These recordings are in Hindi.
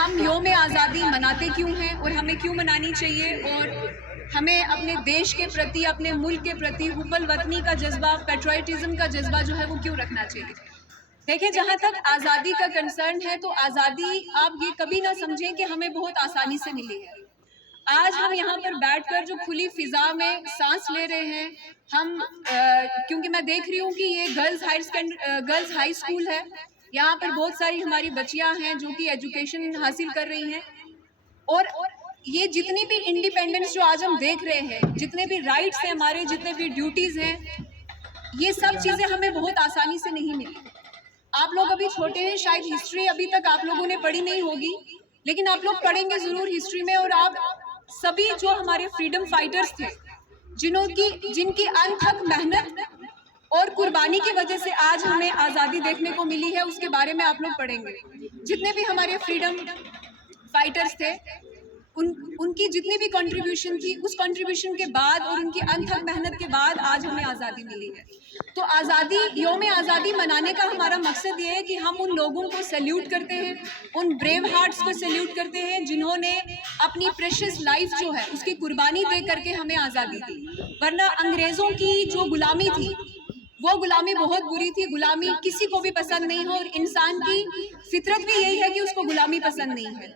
हम योम आज़ादी मनाते क्यों हैं और हमें क्यों मनानी चाहिए, और हमें अपने देश के प्रति, अपने मुल्क के प्रति हुब्बुल वतनी का जज्बा, पेट्रियटिज्म का जज्बा जो है वो क्यों रखना चाहिए। देखिए, जहाँ तक आज़ादी का कंसर्न है, तो आज़ादी आप ये कभी ना समझें कि हमें बहुत आसानी से मिली है। आज हम यहाँ पर बैठकर जो खुली फिजा में सांस ले रहे हैं, हम क्योंकि मैं देख रही हूँ कि ये गर्ल्स हाई स्कूल है, यहाँ पर बहुत सारी हमारी बच्चियाँ हैं जो कि एजुकेशन हासिल कर रही हैं, और ये जितनी भी इंडिपेंडेंस जो आज हम देख रहे हैं, जितने भी राइट्स हैं हमारे, जितने भी ड्यूटीज़ हैं, ये सब चीज़ें हमें बहुत आसानी से नहीं मिली। आप लोग अभी छोटे हैं, शायद हिस्ट्री अभी तक आप लोगों ने पढ़ी नहीं होगी, लेकिन आप लोग पढ़ेंगे ज़रूर हिस्ट्री में। और आप सभी जो हमारे फ्रीडम फाइटर्स थे, जिनकी अनथक मेहनत और कुर्बानी की वजह से आज हमें आज़ादी देखने को मिली है, उसके बारे में आप लोग पढ़ेंगे। जितने भी हमारे फ्रीडम फाइटर्स थे, उनकी जितनी भी कंट्रीब्यूशन थी, उस कंट्रीब्यूशन के बाद और उनकी अनथक मेहनत के बाद आज हमें आज़ादी मिली है। तो योम आज़ादी मनाने का हमारा मकसद ये है कि हम उन लोगों को सैल्यूट करते हैं, उन ब्रेव हार्ट्स को सैल्यूट करते हैं जिन्होंने अपनी प्रेशियस लाइफ जो है उसकी कुर्बानी दे करके हमें आज़ादी दी। वरना अंग्रेज़ों की जो गुलामी थी, वो गुलामी बहुत बुरी थी। गुलामी किसी को भी पसंद नहीं हो, और इंसान की फितरत भी यही है कि उसको गुलामी पसंद नहीं है।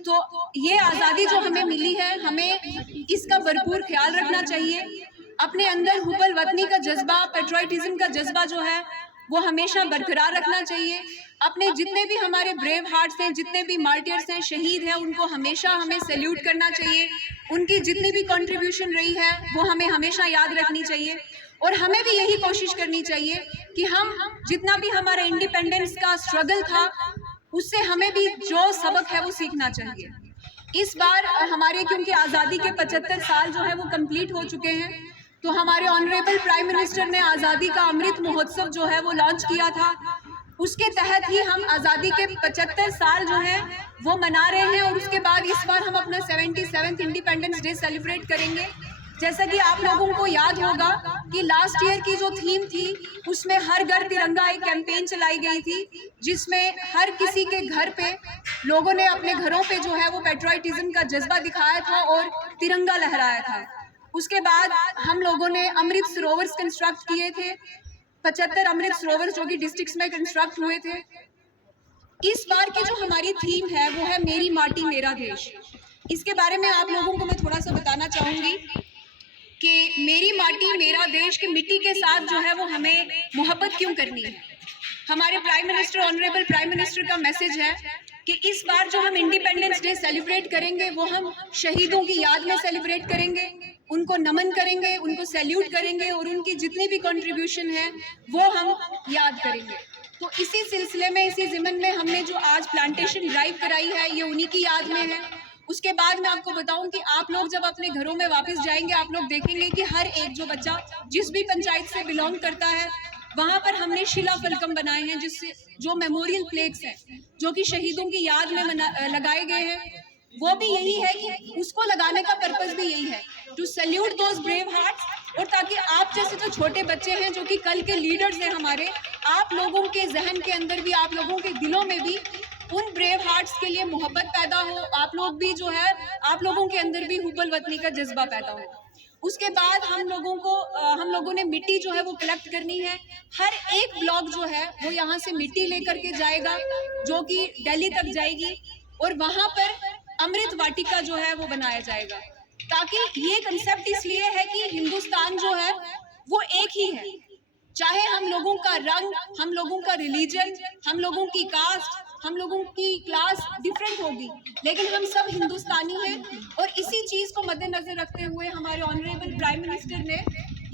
तो ये आज़ादी जो हमें मिली है, हमें इसका भरपूर ख्याल रखना चाहिए। अपने अंदर हुब्बुल वतनी का जज्बा, पेट्रियटिज्म का जज्बा जो है वो हमेशा बरकरार रखना चाहिए। अपने जितने भी हमारे ब्रेव हार्ट्स हैं, जितने भी मार्टियर्स हैं, शहीद हैं, उनको हमेशा हमें सैल्यूट करना चाहिए। उनकी जितनी भी कंट्रीब्यूशन रही है वो हमें हमेशा याद रखनी चाहिए। और हमें भी यही कोशिश करनी चाहिए कि हम जितना भी हमारा इंडिपेंडेंस का स्ट्रगल था, उससे हमें भी जो सबक है वो सीखना चाहिए। इस बार हमारे, क्योंकि आज़ादी के 75 साल जो है वो कंप्लीट हो चुके हैं, तो हमारे ऑनरेबल प्राइम मिनिस्टर ने आज़ादी का अमृत महोत्सव जो है वो लॉन्च किया था। उसके तहत ही हम आज़ादी के 75 साल जो है वो मना रहे हैं, और उसके बाद इस बार हम अपना 77th इंडिपेंडेंस डे सेलिब्रेट करेंगे। जैसा कि आप लोगों को याद होगा कि लास्ट ईयर की जो थीम थी, उसमें हर घर तिरंगा एक कैंपेन चलाई गई थी, जिसमें हर किसी के घर पे लोगों ने अपने घरों पे जो है वो पेट्रियटिज्म का जज्बा दिखाया था और तिरंगा लहराया था। उसके बाद हम लोगों ने अमृत सरोवर कंस्ट्रक्ट किए थे, 75 अमृत सरोवर जो कि डिस्ट्रिक्ट्स में कंस्ट्रक्ट हुए थे। इस बार की जो हमारी थीम है वो है मेरी माटी मेरा देश। इसके बारे में आप लोगों को मैं थोड़ा सा बताना चाहूँगी कि मेरी माटी मेरा देश की मिट्टी के साथ जो है वो हमें मोहब्बत क्यों करनी है। हमारे prime minister, honourable prime minister का मैसेज है कि इस बार जो हम इंडिपेंडेंस डे सेलिब्रेट करेंगे वो हम शहीदों की याद में सेलिब्रेट करेंगे, उनको नमन करेंगे, उनको सैल्यूट करेंगे, और उनकी जितनी भी कंट्रीब्यूशन है वो हम याद करेंगे। तो इसी सिलसिले में, इसी ज़िमन में हमने जो आज प्लांटेशन ड्राइव कराई है, ये उन्हीं की याद में है। उसके बाद मैं आपको बताऊं कि आप लोग जब अपने घरों में वापस जाएंगे, आप लोग देखेंगे कि हर एक जो बच्चा जिस भी पंचायत से बिलोंग करता है, वहाँ पर हमने शिला फलकम बनाए हैं, जिससे जो मेमोरियल प्लेक्स हैं जो कि शहीदों की याद में लगाए गए हैं, वो भी यही है कि उसको लगाने का पर्पस भी यही है, to salute those brave hearts, और ताकि आप जैसे जो छोटे बच्चे हैं जो कि कल के लीडर्स हैं हमारे, आप लोगों के जहन के अंदर भी, आप लोगों के दिलों में भी उन ब्रेव हार्ट्स के लिए मोहब्बत पैदा हो। आप लोग भी जो है, आप लोगों के अंदर भी हुब्बुल वतनी का जज्बा पैदा हो। उसके बाद हम लोगों ने मिट्टी जो है वो कलेक्ट करनी है। हर एक ब्लॉक जो है वो यहाँ से मिट्टी लेकर के जाएगा, जो कि दिल्ली तक जाएगी, और वहाँ पर अमृत वाटिका जो है वो बनाया जाएगा। ताकि ये कंसेप्ट इसलिए है कि हिंदुस्तान जो है वो एक ही है, चाहे हम लोगों का रंग, हम लोगों का रिलीजन, हम लोगों की कास्ट, हम लोगों की क्लास डिफरेंट होगी, लेकिन हम सब हिंदुस्तानी हैं। और इसी चीज़ को मद्देनजर रखते हुए हमारे ऑनरेबल प्राइम मिनिस्टर ने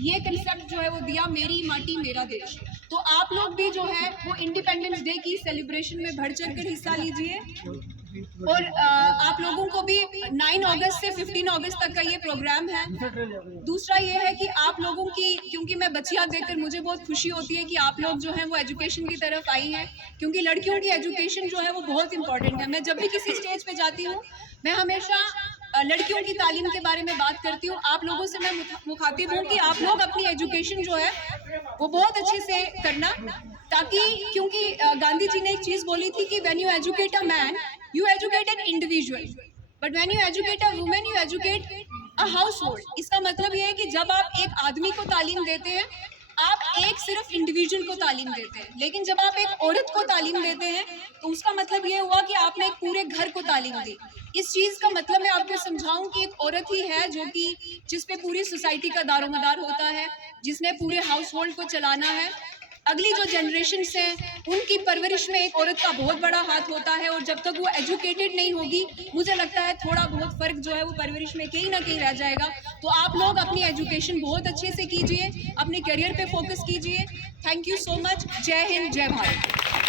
ये कंसेप्ट जो है वो दिया, मेरी माटी मेरा देश। तो आप लोग भी जो है वो इंडिपेंडेंस डे की सेलिब्रेशन में बढ़ चढ़ कर हिस्सा लीजिए। और आप लोगों को भी 9 अगस्त से 15 अगस्त तक का ये प्रोग्राम है। दूसरा ये है कि आप लोगों की, क्योंकि मैं बच्चियां देखकर मुझे बहुत खुशी होती है कि आप लोग जो हैं वो एजुकेशन की तरफ आई हैं, क्योंकि लड़कियों की एजुकेशन जो है वो बहुत इंपॉर्टेंट है। मैं जब भी किसी स्टेज पे जाती हूँ, मैं हमेशा लड़कियों की तालीम के बारे में बात करती हूँ। आप लोगों से मैं मुखातिब हूँ कि आप लोग अपनी एजुकेशन जो है वो बहुत अच्छे से करना, ताकि क्योंकि गांधी जी ने एक चीज़ बोली थी कि when you educate a man You educate an individual, but when you educate a woman, you educate a household. इसका मतलब ये है कि जब आप एक आदमी को तालीम देते हैं, आप एक सिर्फ इंडिविजुअल को तालीम देते हैं, लेकिन जब आप एक औरत को तालीम देते हैं तो उसका मतलब ये हुआ कि आपने एक पूरे घर को तालीम दी। इस चीज़ का मतलब मैं आपको समझाऊं कि एक औरत ही है जो कि जिस पे पूरी सोसाइटी का दारोमदार होता है, जिसने पूरे हाउस होल्ड को चलाना है। अगली जो जनरेशन्स हैं उनकी परवरिश में एक औरत का बहुत बड़ा हाथ होता है, और जब तक वो एजुकेटेड नहीं होगी, मुझे लगता है थोड़ा बहुत फ़र्क जो है वो परवरिश में कहीं ना कहीं रह जाएगा। तो आप लोग अपनी एजुकेशन बहुत अच्छे से कीजिए, अपने करियर पे फोकस कीजिए। Thank you so much. जय हिंद, जय भारत।